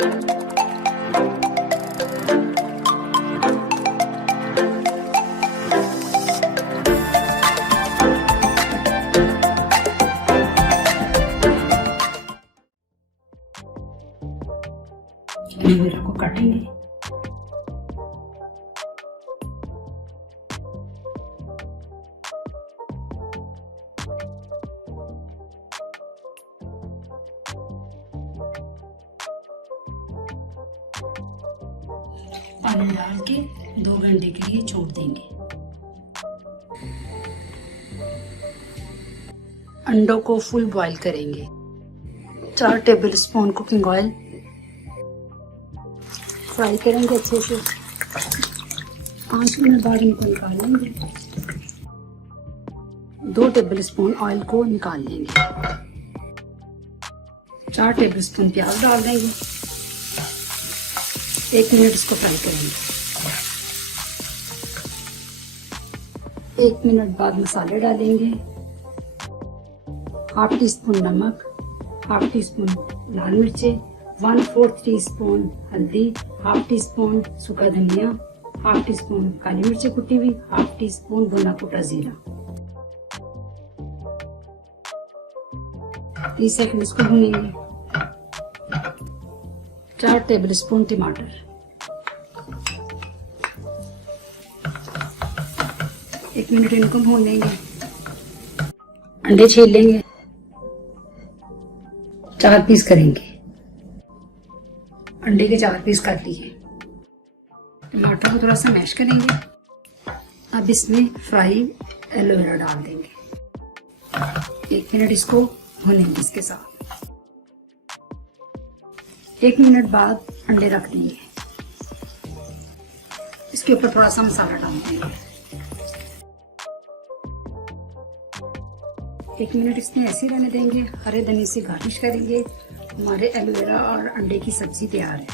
Aloe vera को काटेंगे। पानी डाल के 2 घंटे के लिए छोड़ देंगे। अंडों को फुल बॉईल करेंगे। 4 टेबलस्पून कुकिंग ऑयल फ्राई करेंगे अच्छे से। 5 मिनट बाद इनको निकाल लेंगे। 2 टेबलस्पून ऑयल को निकाल लेंगे। 4 टेबलस्पून प्याज डाल देंगे। 1 मिनट इसको फ्राई करेंगे। 1 मिनट बाद मसाले डालेंगे। हाफ टी स्पून नमक, हाफ टी स्पून लाल मिर्चें, 1/4 टीस्पून हल्दी, हाफ टी स्पून सूखा धनिया, हाफ टी स्पून काली मिर्च कुटी हुई, हाफ टी स्पून भुना कुटा जीरा। 30 सेकंड इसको भूनेंगे। 4 टेबलस्पून टमाटर, 1 मिनट इनको भून लेंगे। अंडे छील लेंगे। 4 पीस करेंगे। अंडे के 4 पीस काट लिए। टमाटर को थोड़ा सा मैश करेंगे। अब इसमें फ्राई एलोवेरा डाल देंगे। 1 मिनट इसको भूनेंगे इसके साथ। 1 मिनट बाद अंडे रख देंगे। इसके ऊपर थोड़ा सा मसाला डाल देंगे। 1 मिनट इसमें ऐसे रहने देंगे। हरे धनिया से गार्निश करेंगे। हमारे एलोवेरा और अंडे की सब्जी तैयार है।